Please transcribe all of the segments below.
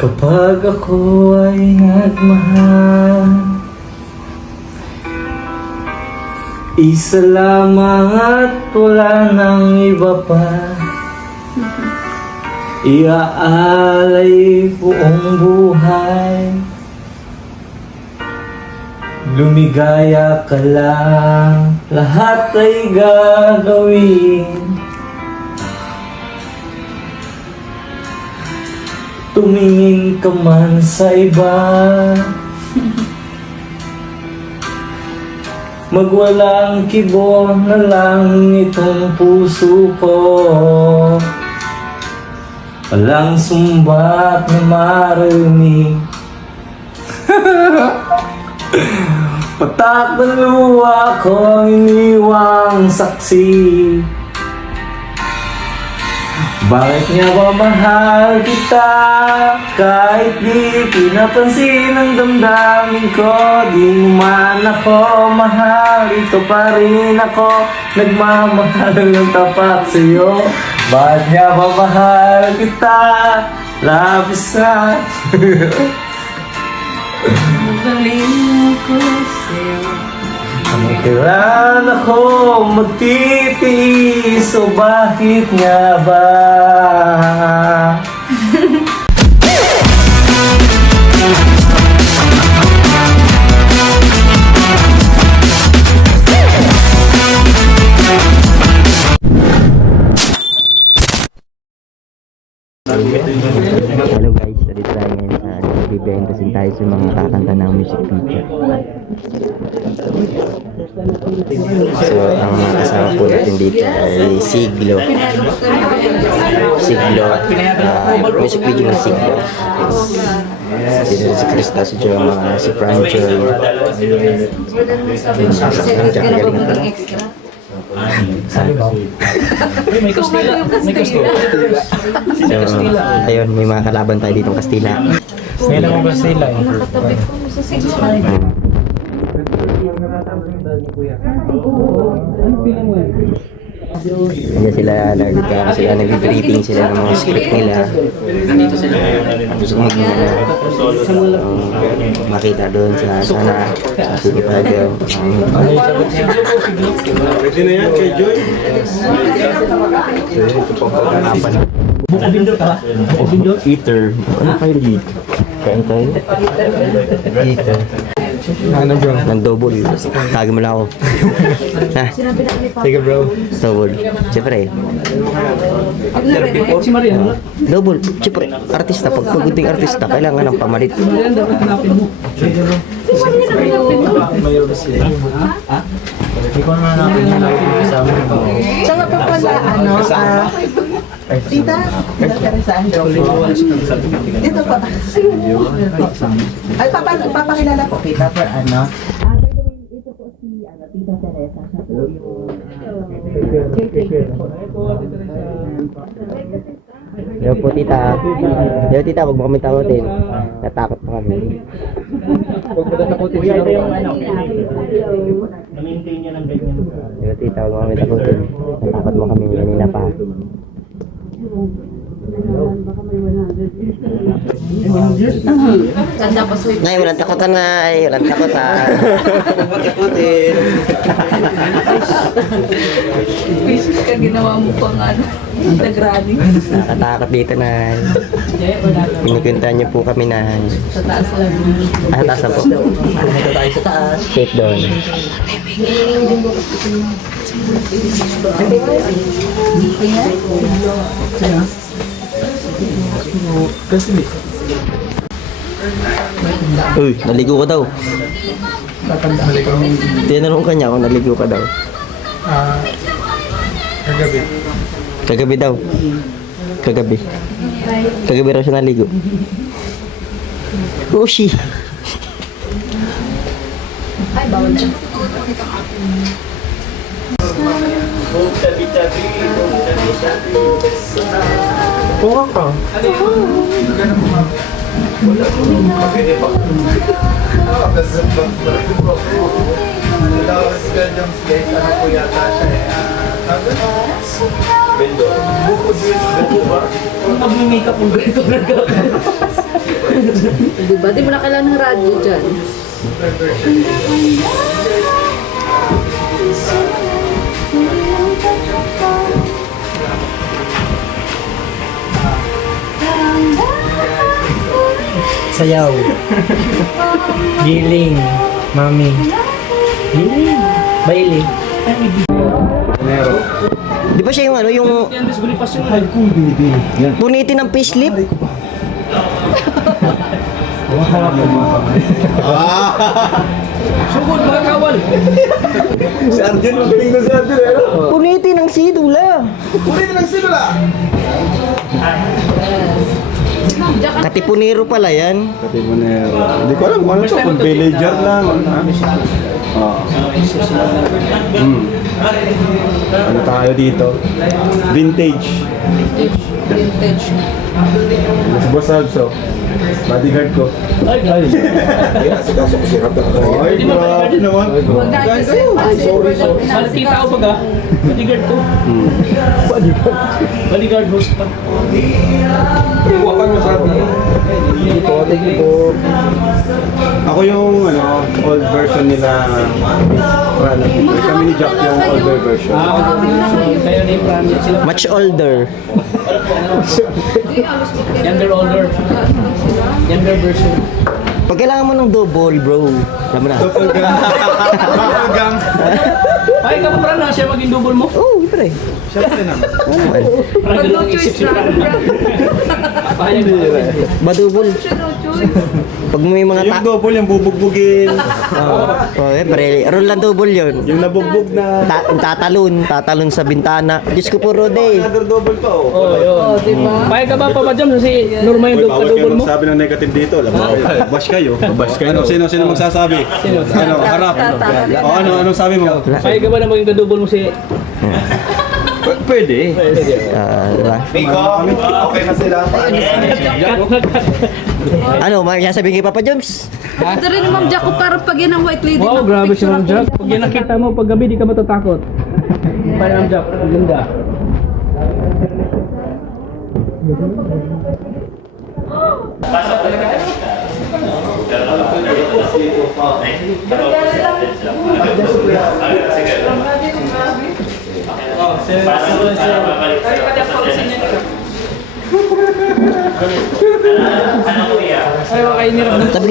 Kapag ako ay nagmahal, isa lamang at wala nang iba pa. Iaalay buong buhay, lumigaya ka lang, lahat ay gagawin. Tumingin ka man sa iba, magwalang kibo na lang itong puso ko. Walang sumbat na marinig. Patak ng luha ko ang iniwang saksi. Bakit nga ba mahal kita? Kahit di pinapansin ang damdamin ko, di mo man ako mahal, ito pa rin ako nagmamahal ng tapat sa'yo. Bakit nga ba mahal kita? Labis na. Magaling ko sa'yo. Kailan ako magtitiis o bakit nga ba? Hello guys, dito tayo ngayon sa bibentasin tayo sa mga kakanta ng music video. So, ang mga kasama po natin dito ay Siglo. Music video ng Siglo. Dito si Krista, si Joma, si Francho. Ang galing ito. May Kastila. May Kastila. So, ayun, may mga kalaban tayo ditong Kastila. May lang ang Kastila eh. Nakatabi ko sa sigla. Kaya sila nag-briefing sila ng mga script nila. Nandito sila. Gusto ko makita doon sa sana sa sinipad doon. Pwede na yan kay Joy? Bukabindor ka? Bukabindor? Eater. Ano kayo dito? Kain tayo? Eater. Ano bro? Nang double. Tagi mo lang ako. Ha? Sige bro. Double. Siyempre. Si Maria. Double. Siyempre. Artista. Pag pagunting artista, kailangan ng pamalit. Maria dapat hanapin mo. Mayroon sila. Ha? Hindi ko naman hanapin yung lagi kasama mo. Tsaka pa pala, tita, Teresa Andro po. Dito po. Ay, papakilala po kita for ano. By the way, ito po si Tita Teresa. Siya po yung caretaker po. Hello po tita. Hello tita, huwag mo kami takutin. Natakot pa kami. Huwag mo natakutin sila. Ito yung ano. Na-maintain niya ng ganyan. Hello tita, huwag mo kami takutin. Natakot mo kami kanina pa. Tanda pa sa'yo. Nay, walang takutan na. Walang takutan. Huwag mo takutin. Bisis ka ginawa mo pang ano. Nagrani. Nakatakot dito na. Pinupuntahan niyo po kami na. Sa taas lang. Ah, taas na po. Dito tayo sa taas. Safe doon. Uy, naligo ka daw. Tinanong ka niya kung naligo ka daw. Kagabi. Kagabi daw. Kagabi. Kagabi raw siya naligo. Ushi. Ay, bawal siya. Bunga ka. Mag-makeup mo ganito. Diba? Di mo na kailangan ng radyo dyan. Sayaw. Giling. Mami. Giling. Bailey. Di ba siya yung ano, yung punitin ng facelift? Sugod mga kawal. Si Arjun, magaling na si Arjun, eh. Punitin ng sidula. Katipunero pala yan. Hindi ko alam kung ano to, kung villager lang. Ano tayo dito? Vintage. Vintage. Mas Boss Also. Bodyguard ko. Ay, guys. Ay, grabe naman. Huwag natin sorry. Malaki tao pag ah. Bodyguard ko. Bodyguard host pa. Ako yung old version nila. Kami ni Jack yung older version. Kayo na yung promise sila. Much older. Older. Younger version. Pag kailangan mo ng double, bro. Alam mo na. Gang. Ay, kapag na siya maging double mo. Oo, pre. Siyempre naman. Parang dalawang isip sila. Badubol. Pag may mga Yung double, yung bubugbugin. pre, roll lang double yun. Yung nabugbog na. Tatalon sa bintana. Diyos ko po, Rode. Another double pa, oh. Oh, yun. Diba? Paya ka ba pa jam kasi Norma yung Uy, bawal kayo double mo? magsabi ng negative dito. Bash kayo. Bash kayo. Sino magsasabi? Sino? Ano, harap. O anong sabi mo? Paya ka ba na maging double mo si... Pwede. Diba? Okay na sila. Ano, may sasabihin kay Papa Joms? Ito rin ni Ma'am Jack ko parang pag yan ang white lady. Wow, grabe si Ma'am Jack. Pag yan nakita mo pag gabi, di ka matatakot. Paya Ma'am Jack, ang ganda.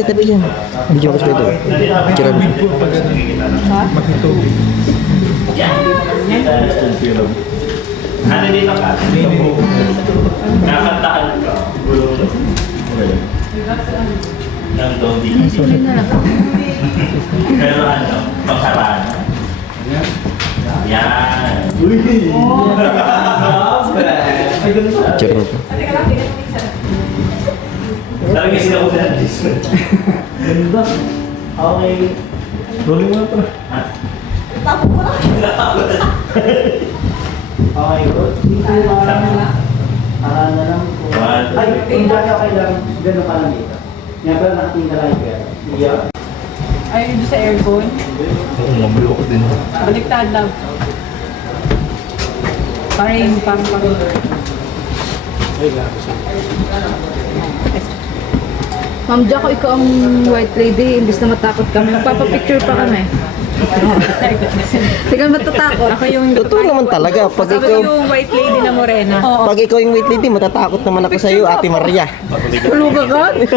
Tabi yan. Video ko sa ito. Picture mo. Ano dito ka? Nakakantaan ka. Ng Dodi. Pero ano, pangkaraan. Yan. Picture mo. Talaga sila ko na this. Ganda. Okay. Rolling mo pa. Tapo ko na. Okay, good. Na lang po. Ay, hindi ka kailangan gano'n ka lang dito. Yan ba nakatingin ka lang kaya? Yeah. Ay, doon sa aircon. Oo, mabulo ko din. Baliktad lang. Parang. Ma'am Jack, ikaw ang white lady. Imbis na matakot kami. Magpapapicture pa kami. Tingnan matatakot. Ako yung Totoo naman talaga. Pag Sabi ikaw, yung white lady na morena. pag ikaw yung wait lady, matatakot naman ako sa iyo, Ate Maria. Tuluga ka? Grabe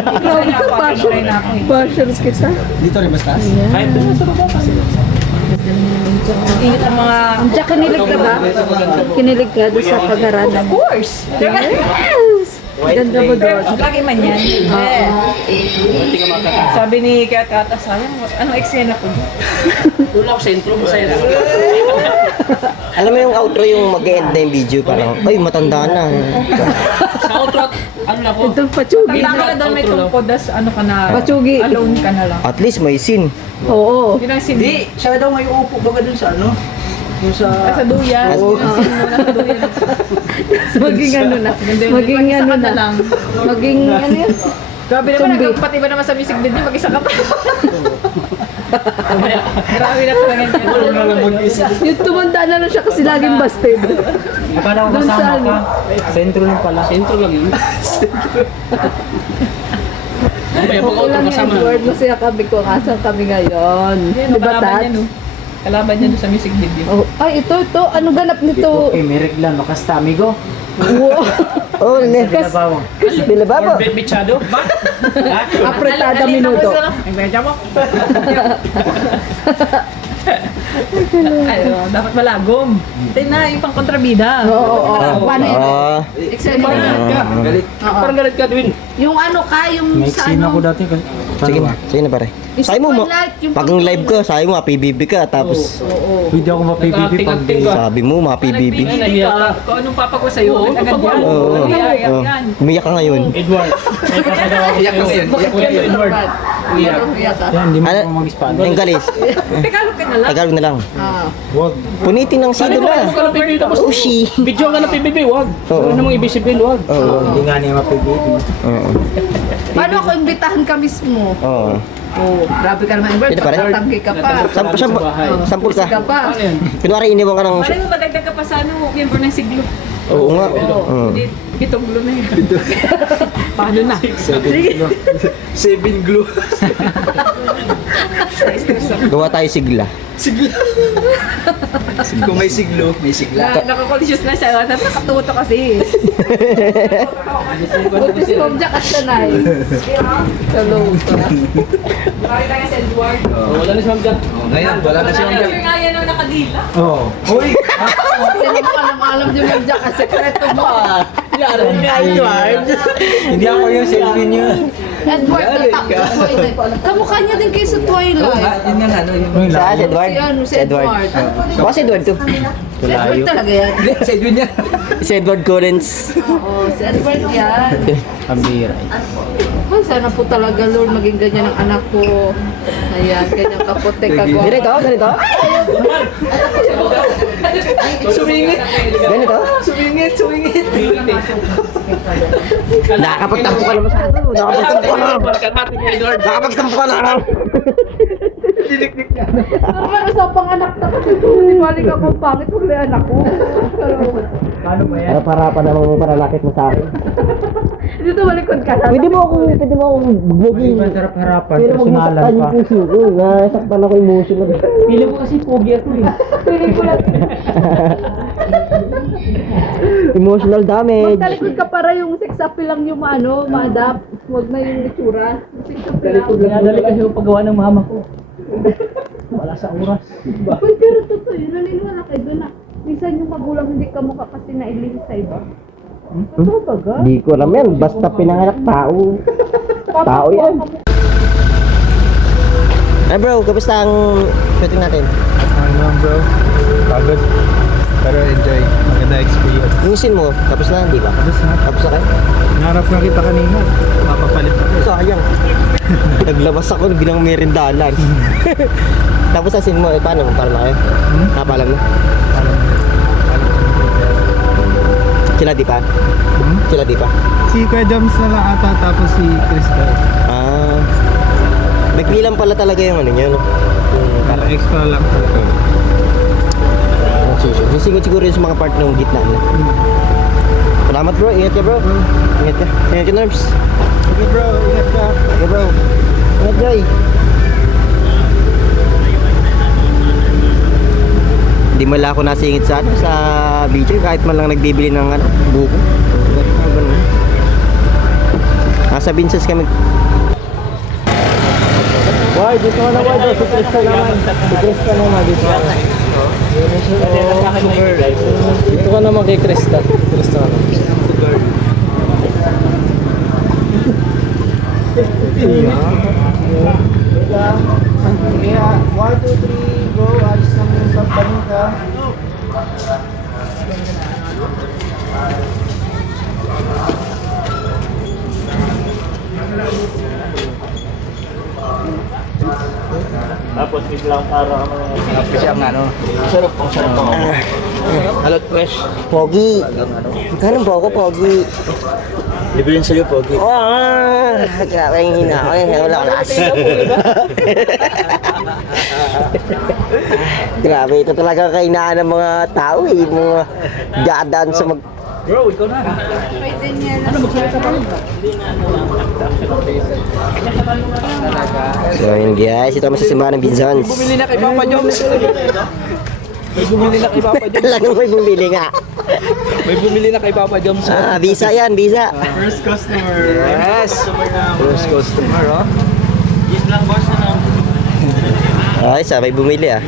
ka, passion. Passion kita. Dito rin basta? Kahit doon sa baba kasi. Ingat ang mga... Ma'am Jack, kinilig ka ba? Kinilig ka doon sa pag-aralan? Of course! Yes! Ganda mo doon. Lagi man yan. Sabi ni Kata, sayang, anong eksena ko? Doon ako sentro mo sa'yo. Alam mo yung outro yung mag-end na yung video, parang, ay, matanda na. Sa outro, ano na ako? Ito, pachugi Tanda ka na. na doon, may tungkod, das ano ka na, Pachugi. alone ka na lang. At least may scene. Oo. Yun ang sin... Hindi, siya daw may upo baga dun sa ano? Yung sa... Sa duyan. Oo. Yung sin mo na sa duyan. Maging ano na. Maging ano na. lang. Maging ano yun? Grabe naman, Zombie. pati ba naman sa music video, mag-isa ka pa. Grabe na talaga yan. Wala na lang mag-isa. Yung tumanda na lang siya kasi laging busted. Paano ako Doon sa kasama ano? ka? Sentro lang pala. Sentro lang yun. Okay lang yung Edward, masaya kami kung asan kami ngayon. Yan, Di ba, kalaban Tat? niya, no? Kalaban niya doon sa music video. Oh, ay, ito. Ano ganap nito? Okay, may reklamo. Kasta, amigo. Wow. Oh, nekas. Bawang. Bilababo. Bichado? Ba? Apretada minuto. Ang kaya mo? Ay, dapat malagom. Ito na, yung pang kontrabida. Oo. Paano yun? Galit. Parang galit ka, Dwin. Yung ano ka, yung sa Scene ako ano? dati. Sige na, sige na pare. Yung Sabi mo, Twilight, yung pag ang live ko, sabi mo, PBB ka, tapos Hindi ako mapipipi pag Acting ka. sabi mo, PBB. Nagpipili ka. Kung anong papa ko sa'yo, agad yan. Oo. Iyayak Oh, yan. umiyak ka ngayon. Edward. May pasadaw ako Iyak ka sa'yo. ngayon. Bakit yan, Edward? Iyak ka. Yan, hindi mo Ano? ako mag-Spanish. Ang galis. Tagalog ka na lang. Tagalog na lang. Ah. Wag. Punitin ng sido na. Ano ka ng PBB tapos? Ushi. Video ka ng PBB, wag. Oo. Ano namang ibig sabihin, wag. Oo. Hindi nga niya mapipipi. Oo. Paano ako imbitahan ka mismo? Oo. Oh, grabe ka naman, Edward. Pwede pa rin? Tatanggi ka pa. Sampul ka. Ka pa. Kunwari, iniwan ka ng... Paano mo madagdag ka pa sa ano, member ng siglo? Oo nga. Oo. Hindi, pitong gulo na yun. Paano na? 7 glue. Gawa tayo sigla. Kung may siglo, may sigla. Nakakonsyos na siya. Nakatuto kasi. Buti si Mom Jack at sanay. Hello. Marami tayo sa Edward. Wala na siya dyan. Ngayon, wala na siya dyan. nga yan ang nakadila. Oo. Hoy! Hindi mo alam yung Mom Jack ang sekreto mo. Yari ka, Edward. Hindi ako yung Selvin yun. Edward, tatakbo Twilight. Kamukha niya din kayo sa Twilight. Yun nga ano, yun. Sa si Edward? Si ano, si Edward. Baka si Edward to. Si Edward talaga yan. Sa Edwin yan. Si Edward Collins. Oo, si Edward yan. Pambira. Ay, sana po talaga, Lord, maging ganyan ang anak ko. Ayan, ganyan kapote, kagwa. Ganito, ganito. Sumingit! Ganito. Sumingit! Sumingit! Nakakapagtampo ka naman sa ano. Nakakapagtampo ka na. Nakakapagtampo ka na. Ano sa panganak na kasi hindi balik ako pangit uli anak ko. Paano ba yan? Harap-harapan naman mo para lakit mo sa akin. Dito malikod ka na. Pwede mo akong bugbugin. Iba sarap-harapan. Pero huwag Personalan masaktan pa. yung puso ko. Nasaktan ako emotional. Pili mo kasi pogi ako eh. Pili ko lang. Emotional damage. Magtalikod ka para yung sex appeal lang yung ano, ma-adapt. Huwag na yung itsura. Sex appeal lang. Pinadali kasi yung paggawa ng mama ko. Wala sa oras. Uy, pero totoo yun. Naniniwala kayo doon na minsan yung magulang hindi ka mukha kasi nailin sa iba. Totoo ba ga? Di ko alam yan. Basta pinanganak tao. Tao yan. Ay bro, kamusta ang shooting natin? Ano bro? Pagod. Pero enjoy. Maganda experience. Yung scene mo, tapos na, di ba? Tapos na. Tapos na kayo? Narap na kita kanina. Mapapalit ako. Sayang. Naglabas ako bilang merindalan. Tapos sa scene mo, paano? Paano na kayo? Napalam na? Sila di pa? Sila di pa? Si Kuya Joms na lang ata tapos si Crystal. Ah. Nagbilang pala talaga yung ano niya, no? Yung Para extra lang talaga. sisingit siguro yun sa mga part ng gitna na. Salamat bro, ingat ka bro. Ingat ka. Ingat ka nerves. Sige bro, ingat ka. Okay bro. Ingat Joy. Hindi mala ako nasingit sa ano, sa video kahit man lang nagbibili ng ano, buko. Ganun. Nasa Vincent's kami. Why, dito ka na why? Si Krista naman. Si Krista naman dito. Dito ka naman kay Krista. Krista naman. Kaya, 1, 2, 3, go. Alis ng sampanin ka. Tapos biglang para ano. Siya ang ano. Sarap ang halot fresh. Pogi. Magkano ba ako, Pogi? Libre yun sa'yo, Pogi. Grabe yung hina ko eh. Wala class. Grabe, ito talaga kainaan ng mga tao eh. Mga dadaan sa mag... Bro, ikaw na. Pwede niya Ano, magsalita ka rin. So yun guys, ito kami sa simbahan ng Vincents. Bumili na kay Papa Joms. May bumili na kay Papa Joms. Talagang may bumili nga. May bumili na kay Papa Joms. Visa yan, visa. First customer. Yes. First customer, oh. Yes lang, boss. Ano? Ay, sabay bumili ah.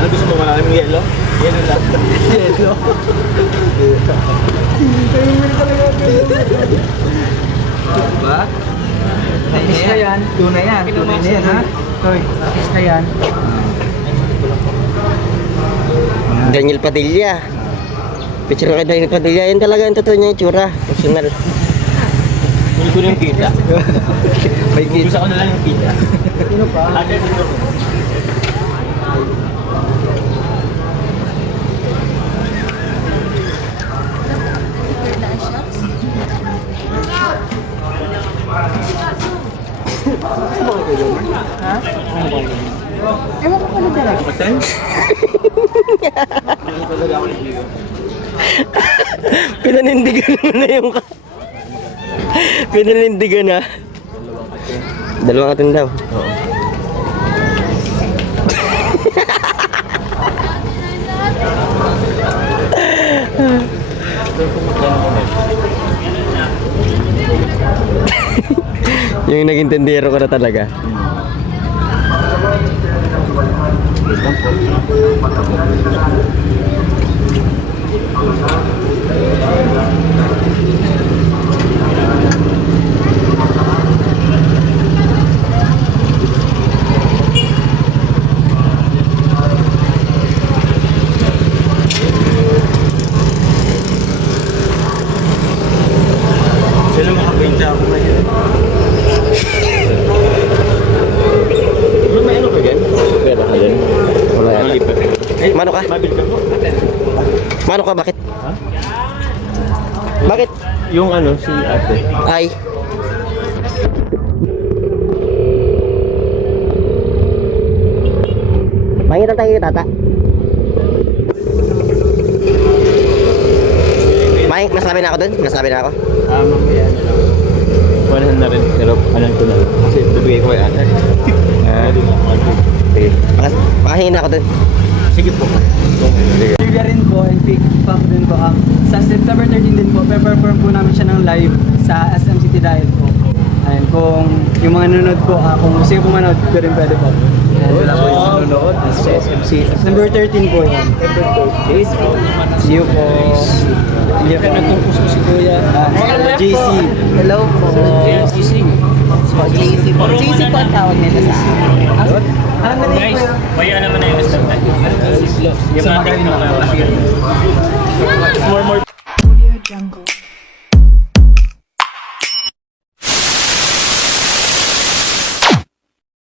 Ano gusto mo? Maraming yellow? Yellow lang. Yelo. Diba? Nakis na yan. Tunay yan. Tunay na yan, ha? Toy, nakis na yan. Daniel Padilla. Picture kay Daniel Padilla. Yan talaga yung totoo niya yung tsura. Personal. Hindi ko yung kita. May kids. Gusto ko na lang yung kita. Sino pa? Ewan ko pala talaga. Pinanindigan mo na yung Pinanindigan na. Dalawang atin daw. Yung naging tendero ko na talaga. Sila makabenta ako ngayon. May ano ka dyan? Pera ka dyan? Wala yan. Mano ka? Mabil ka po. Mano ka? Bakit? Bakit? Yung ano, si ate. Ay. Mangitan tayo kay tata. Masabi na ako dun? Masabi na ako? Mamaya na lang. 100 na rin. Pero alam ko na. Kasi bibigay ko kay ate. Pwede mo. Sige. Makahingin na ako dun. Sige po. Trivia rin po and fake fact din po. Sa September 13 din po, pe-perform po namin siya ng live sa SM City Diet po. Ayun, kung yung mga nanonood po, kung gusto yung manood, pwede po. Ayan, wala po yung nanonood sa SMC. September 13 po yan. See you po. Hindi ka nagtungkos po si Kuya. JC. Hello po. JC. JC po. JC po ang tawag nila sa akin. Guys, maya naman na yung start natin. Yung mga ganun na. More. Audio Jungle.